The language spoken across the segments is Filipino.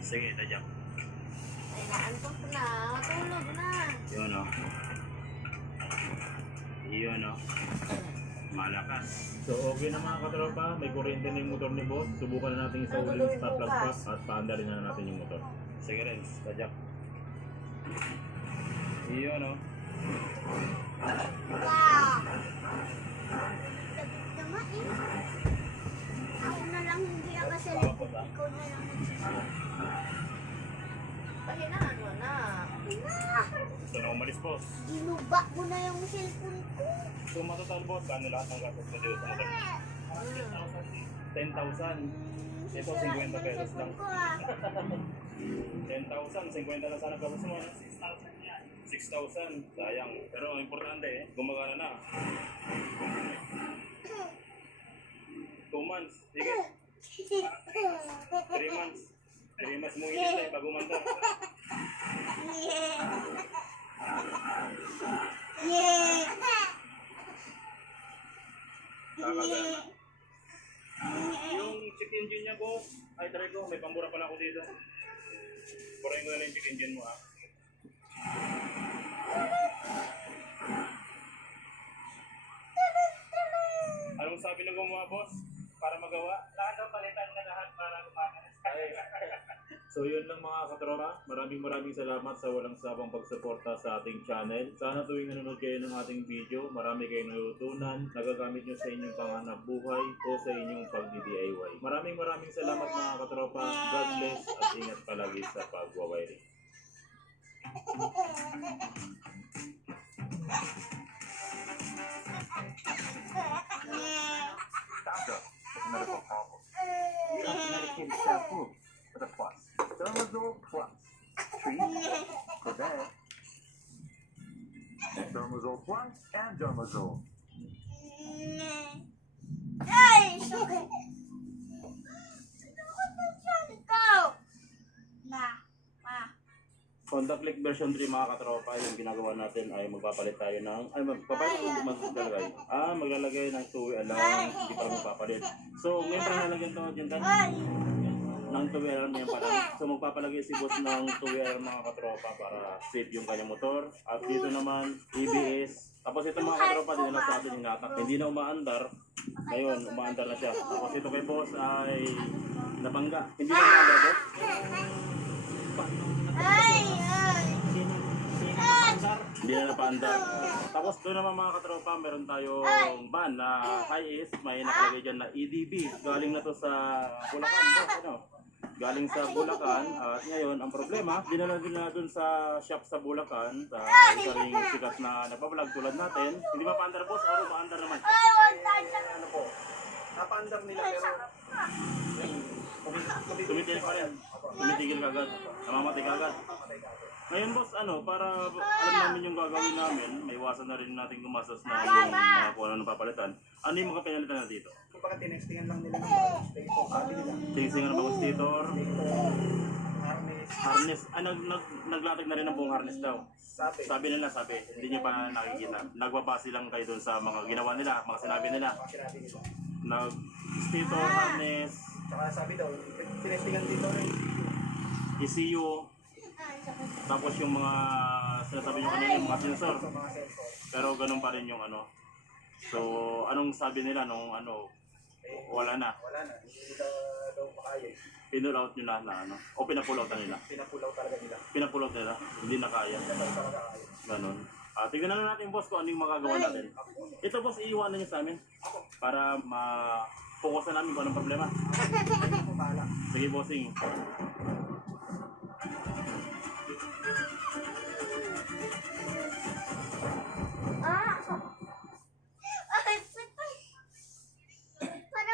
Sige, tadyak. Ay, naantok na. Tulog na. Yun o. Yun o. Malakas. So okay na mga katropa, may kuryente na yung motor ni boss. Subukan na natin isa ulit stop plus pack at paandarin na natin yung motor. Sige rin, tadyak. Yun o. Wow! Tama eh. Ako na lang hindi nakasalit. Ikaw na lang nagsasalit. Pahinahan mo na. Gusto na umalis boss. Ginuba mo na yung cellphone ko. So matotal boss, ano lahat ng gastos na dito sa motor? 10,000. Ito 50 pesos lang. 10,000, 50 lang sana gabos mo. 6,000 yan. 6,000, sayang. Pero ang importante gumagana na. 2 months, sige. 3 months. 3 months mo hinintay pag umanda. Kakagana. Yung check engine niya boss, ay try ko, may pambura pala ako dito. Burahin ko na lang yung check engine mo ha. Anong sabi ng gumawa boss? Para magawa? Lahat daw palitan na lahat para lumakas. So yun lang mga katropa, maraming salamat sa walang sabang pagsuporta sa ating channel. Sana tuwing nanonood kayo ng ating video, marami kayong natutunan, nagagamit nyo sa inyong panganap buhay o sa inyong pag-DIY. Maraming salamat mga katropa, God bless at ingat palagi sa pagwawiring. Doctor, medical problem. Self-medicated shampoo with a plus. Dermazole Plus. Treat, prevent. Dermazole Plus and Dermazole. Ay! Sakit! Sakit na siyan ikaw! Na, ma. Honda Click version 3 mga katropa, yung ginagawa natin ay magpapalit tayo ng, maglalagay ng tuwi alarm, hindi pa magpapalit. So ngayon pa nalagyan to dyan ng tuwi alarm yan pala. So magpapalagay si boss ng tuwi alarm mga katropa para safe yung kanyang motor. At dito naman, ABS. Tapos ito mga katropa, dinala sa atin yung latak. Hindi na umaandar. Ngayon, umaandar na siya. Tapos ito kay boss ay nabangga. Hindi na umaandar boss. Ay! Hindi na napaandar. Tapos doon naman mga katropa, meron tayong van na high-is. May nakalagay dyan na EDB. Galing na to sa Bulacan. Ano? Galing sa Bulacan. At ngayon, ang problema, dinala din na dun sa shop sa Bulacan. Sa isa ring sikat na nagbablog tulad natin. Hindi ba paandar boss? O maandar naman? Ano po? Napaandar nila pero tumitigil pa rin. Tumitigil kagad. Namamatay kagad. Ngayon boss, para alam namin yung gagawin namin, may iwasan na rin natin gumastos na yung mga kung ano papalitan. Ano yung mga pinalitan na dito? Kung baka tinestingan lang nila ng bagong stator, sabi nila. Tisingan ng bagong stator, Harness, harness, naglatag na rin ng buong harness daw. sabi, Sabi, hindi niyo pa nakikita. Nagbabase lang kayo doon sa mga ginawa nila, mga sinabi nila. mga sinabi nila. Nag-stator, harness, Tsaka sabi daw, tinestingan dito rin. ECU, tapos yung mga sinasabi nyo kanina, yung mga sensor. Sa mga sensor. Pero ganun pa rin yung ano. So, anong sabi nila nung wala na. Wala na, hindi nila daw makaya. Pinull out nyo na ano. O pinapull out na nila. Pinapulaw talaga nila. Pinapull out nila. Hindi na kaya. Hindi na talaga kaya. Ganun. Tignan na natin boss kung ano yung magagawa natin. Ito boss, iiwanan nyo sa amin. Para ma-focus na namin kung anong problema. Hindi ko bahala. Sige bossing. Parang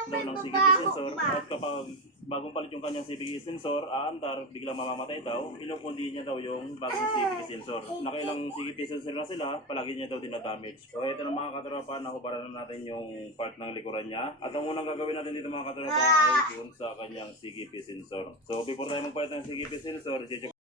Daw may ng CVT babaho, sensor ma. at kapag bagong palit yung kanyang CVT sensor, aandar, biglang mamamatay daw, pinupundi niya daw yung bagong CVT sensor. Nakailang CVT sensor na sila, palagi niya daw dinadamage. So ito na mga katropa, nakubaran na natin yung part ng likuran niya. At ang unang gagawin natin dito mga katropa ay yung sa kanyang CVT sensor. So before tayo magpalit ng CVT sensor,